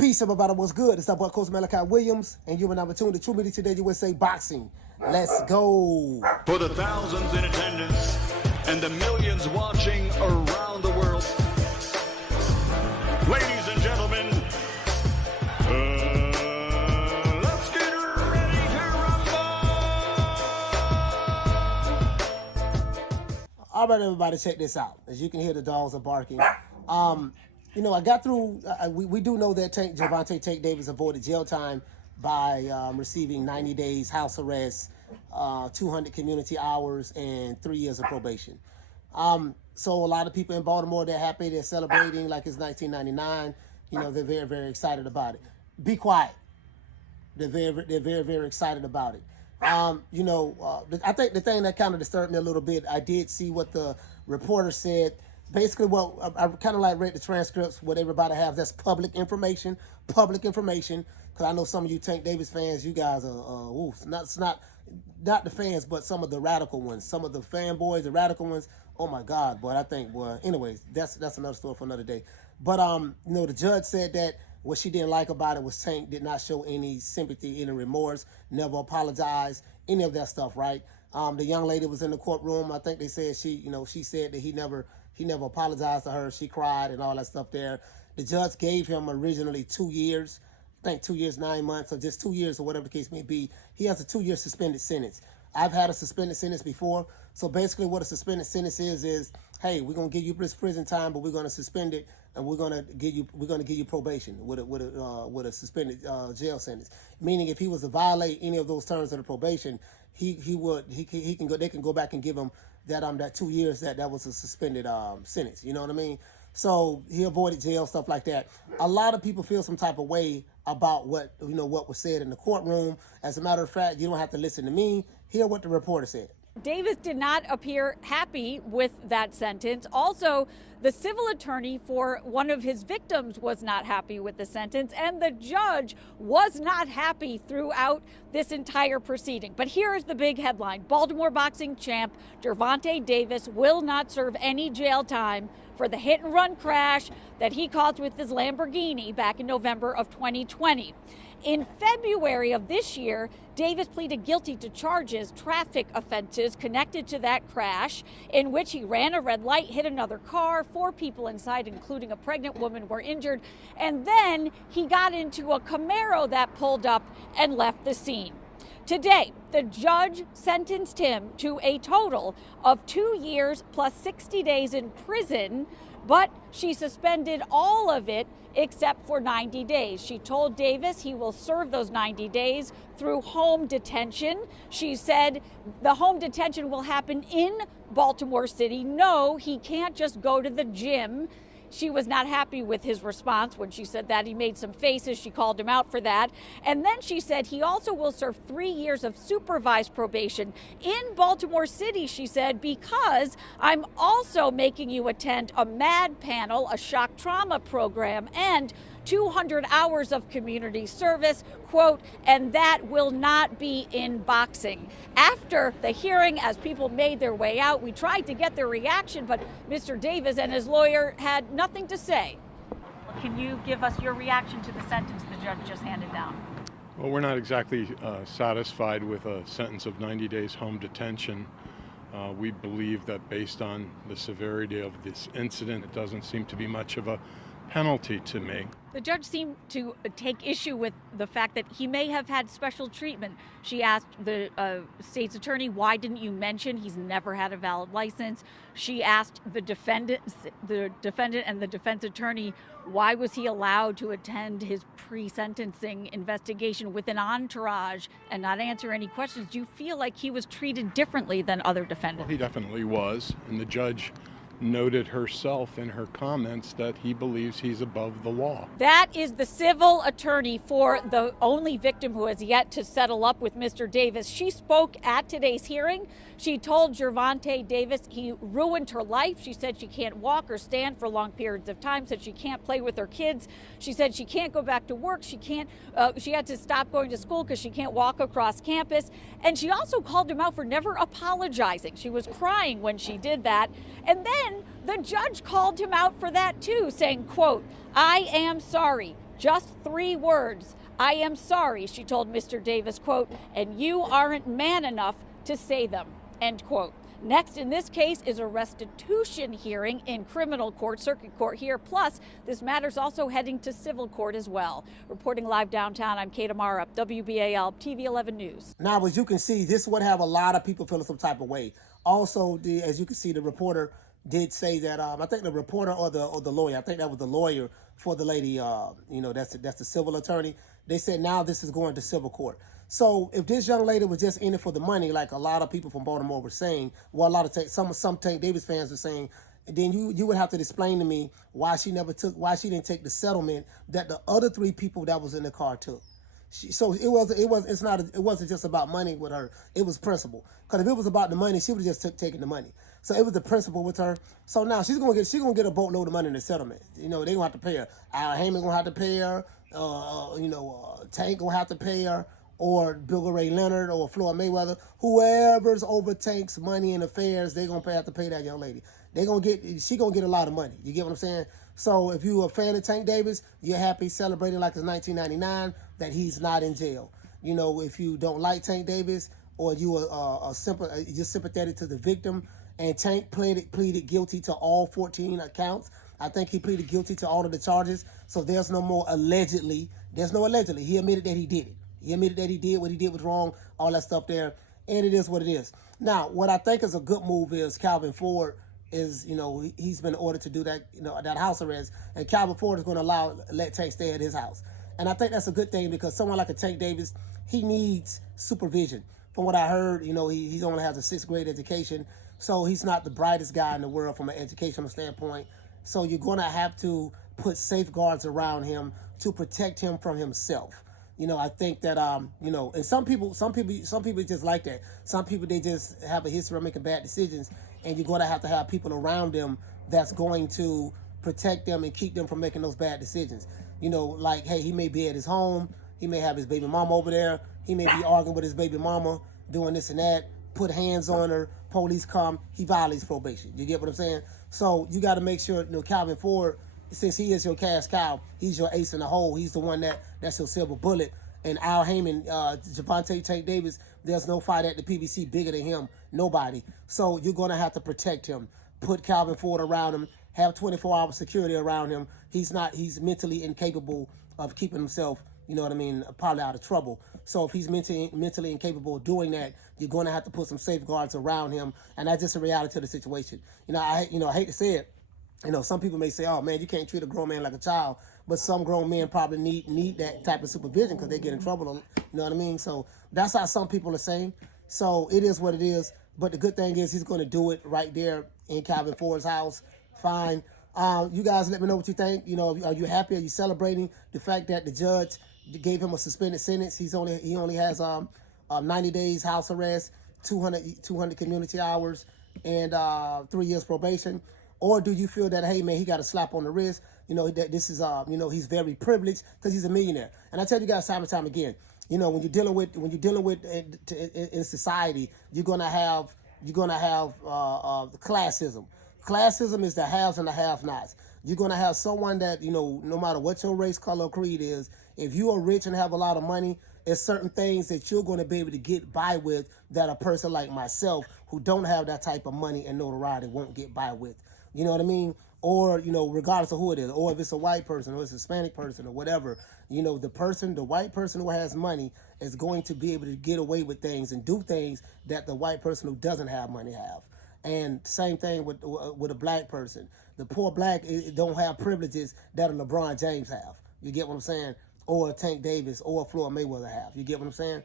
Peace, everybody. What's good? It's our boy, Coach Malachi Williams, and you're now tuned to True Media Today USA Boxing. Let's go. For the thousands in attendance and the millions watching around the world, ladies and gentlemen, let's get ready to rumble! All right, everybody, check this out. As you can hear, the dogs are barking. You know, I got through, we do know that Gervonta Tank Davis avoided jail time by receiving 90 days house arrest, 200 community hours, and 3 years of probation. So a lot of people in Baltimore, they're happy, they're celebrating like it's 1999. You know, they're very, very excited about it. Be quiet. They're very, very excited about it. You know, I think the thing that kind of disturbed me a little bit, I did see what the reporter said. Basically, well, I kind of like read the transcripts, what everybody has. That's public information, because I know some of you Tank Davis fans, you guys are, not the fans, but some of the radical ones, some of the fanboys, the radical ones. Oh my God, boy, I think, boy, anyways, that's another story for another day. But, you know, the judge said that what she didn't like about it was Tank did not show any sympathy, any remorse, never apologized, any of that stuff, right? The young lady was in the courtroom. I think they said she said that he never apologized to her. She cried and all that stuff there. The judge gave him originally 2 years, I think 2 years, 9 months, or just 2 years, or whatever the case may be. He has a 2-year suspended sentence. I've had a suspended sentence before. So basically what a suspended sentence is, hey, we're going to give you this prison time, but we're going to suspend it, and we're going to give you probation with a suspended jail sentence. Meaning if he was to violate any of those terms of the probation, they can go back and give him that 2 years that was a suspended sentence. You know what I mean? So he avoided jail, stuff like that. A lot of people feel some type of way about what was said in the courtroom. As a matter of fact, you don't have to listen to me. Hear what the reporter said. Davis did not appear happy with that sentence. Also, the civil attorney for one of his victims was not happy with the sentence, and the judge was not happy throughout this entire proceeding. But here is the big headline. Baltimore boxing champ Gervonta Davis will not serve any jail time for the hit-and-run crash that he caused with his Lamborghini back in November of 2020. In February of this year, Davis pleaded guilty to traffic offenses connected to that crash, in which he ran a red light, hit another car, 4 people inside, including a pregnant woman, were injured, and then he got into a Camaro that pulled up and left the scene. Today, the judge sentenced him to a total of 2 years plus 60 days in prison, but she suspended all of it except for 90 days. She told Davis he will serve those 90 days through home detention. She said the home detention will happen in Baltimore City. No, he can't just go to the gym. She was not happy with his response when she said that. He made some faces. She called him out for that. And then she said he also will serve 3 years of supervised probation in Baltimore City, she said, because I'm also making you attend a MAD panel, a shock trauma program, and 200 hours of community service, quote, and that will not be in boxing. After the hearing, as people made their way out, we tried to get their reaction, but Mr. Davis and his lawyer had nothing to say. Can you give us your reaction to the sentence the judge just handed down? Well, we're not exactly satisfied with a sentence of 90 days home detention. We believe that based on the severity of this incident, it doesn't seem to be much of a penalty to me. The judge seemed to take issue with the fact that he may have had special treatment. She asked the state's attorney, why didn't you mention he's never had a valid license? She asked the defendant and the defense attorney, why was he allowed to attend his pre-sentencing investigation with an entourage and not answer any questions? Do you feel like he was treated differently than other defendants? Well, he definitely was, and the judge noted herself in her comments that he believes he's above the law. That is the civil attorney for the only victim who has yet to settle up with Mr. Davis. She spoke at today's hearing. She told Gervonta Davis he ruined her life. She said she can't walk or stand for long periods of time, said she can't play with her kids. She said she can't go back to work. She had to stop going to school because she can't walk across campus. And she also called him out for never apologizing. She was crying when she did that. And then the judge called him out for that too, saying, quote, I am sorry. Just 3 words. "I am sorry," she told Mr. Davis, quote, "and you aren't man enough to say them," end quote. Next in this case is a restitution hearing in criminal court, circuit court here. Plus, this matter's also heading to civil court as well. Reporting live downtown, I'm Kate Amarup, WBAL TV 11 News. Now, as you can see, this would have a lot of people feeling some type of way. Also, as you can see, the reporter did say that, I think the reporter or the lawyer, I think that was the lawyer for the lady, that's the civil attorney. They said now this is going to civil court. So if this young lady was just in it for the money, like a lot of people from Baltimore were saying, well, a lot of some Tank Davis fans were saying, then you would have to explain to me why she didn't take the settlement that the other 3 people that was in the car took. So it wasn't just about money with her. It was principle. Because if it was about the money, she would have just taken the money. So it was the principle with her. So now she's gonna get a boatload of money in the settlement. They're gonna have to pay her. Al Heyman gonna have to pay her. Tank gonna have to pay her, or Bill Ray Leonard or Floyd Mayweather. Whoever's over Tank's money and affairs, they're gonna have to pay that young lady. She gonna get a lot of money. You get what I'm saying? So if you're a fan of Tank Davis, you're happy celebrating like it's 1999 that he's not in jail. If you don't like Tank Davis or you're sympathetic to the victim, and Tank pleaded guilty to all 14 accounts. I think he pleaded guilty to all of the charges. So there's no more allegedly. There's no allegedly. He admitted that he did it. He admitted that he did what he did was wrong, all that stuff there. And it is what it is. Now, what I think is a good move is Calvin Ford is, he's been ordered to do that, that house arrest. And Calvin Ford is going to let Tank stay at his house. And I think that's a good thing because someone like a Tank Davis, he needs supervision. From what I heard, he only has a 6th grade education. So he's not the brightest guy in the world from an educational standpoint. So you're going to have to put safeguards around him to protect him from himself. I think that, and some people just like that. Some people, they just have a history of making bad decisions, and you're going to have people around them that's going to protect them and keep them from making those bad decisions. Like, hey, he may be at his home. He may have his baby mama over there. He may be arguing with his baby mama, doing this and that, put hands on her, police come, he violates probation. You get what I'm saying? So you got to make sure, Calvin Ford, since he is your cash cow, he's your ace in the hole. He's the one that's your silver bullet. And Al Heyman, Gervonta Tank Davis, there's no fight at the PBC bigger than him. Nobody. So you're going to have to protect him. Put Calvin Ford around him. Have 24-hour security around him. He's mentally incapable of keeping himself, probably out of trouble. So if he's mentally incapable of doing that, you're going to have to put some safeguards around him. And that's just a reality of the situation. I hate to say it. Some people may say, oh, man, you can't treat a grown man like a child. But some grown men probably need that type of supervision because they get in trouble. You know what I mean? So that's how some people are saying. So it is what it is. But the good thing is he's going to do it right there in Calvin Ford's house. Fine. You guys let me know what you think. Are you happy? Are you celebrating the fact that the judge gave him a suspended sentence? He only has 90 days house arrest, 200 community hours, and 3 years probation. Or do you feel that, hey, man, he got a slap on the wrist? That this is, he's very privileged because he's a millionaire. And I tell you guys time and time again, when you're dealing with in society, you're gonna have classism. Classism is the haves and the have-nots. You're gonna have someone that no matter what your race, color, or creed is, if you are rich and have a lot of money, there's certain things that you're going to be able to get by with that a person like myself who don't have that type of money and notoriety won't get by with. You know what I mean? Or, regardless of who it is, or if it's a white person or it's a Hispanic person or whatever, the white person who has money is going to be able to get away with things and do things that the white person who doesn't have money have. And same thing with a black person. The poor black don't have privileges that a LeBron James have. You get what I'm saying? Or a Tank Davis or a Floyd Mayweather have. You get what I'm saying?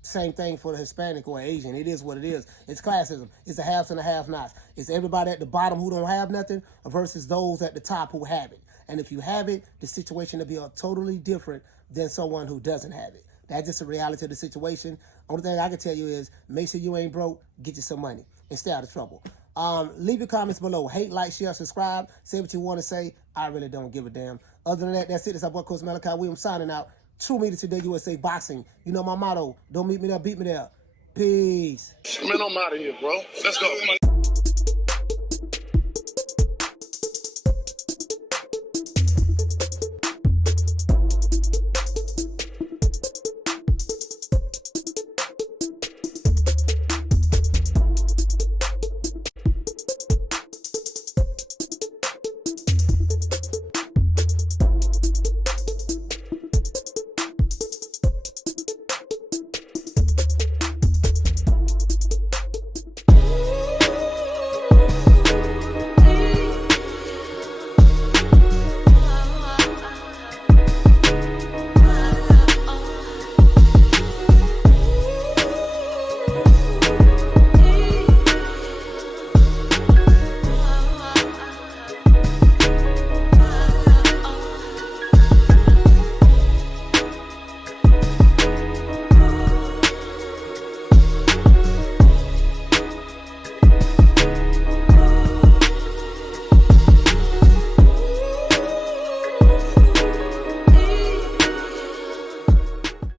Same thing for the Hispanic or Asian. It is what it is. It's classism. It's the haves and the have-nots. It's everybody at the bottom who don't have nothing versus those at the top who have it. And if you have it, the situation will be totally different than someone who doesn't have it. That's just a reality of the situation. Only thing I can tell you is make sure you ain't broke, get you some money, and stay out of trouble. Leave your comments below. Hate, like, share, subscribe. Say what you want to say. I really don't give a damn. Other than that, that's it. It's our boy, Coach Malachi Williams, signing out. TRUMediaTodayUSA boxing. You know my motto. Don't meet me there, beat me there. Peace. Man, I'm out of here, bro. Let's go.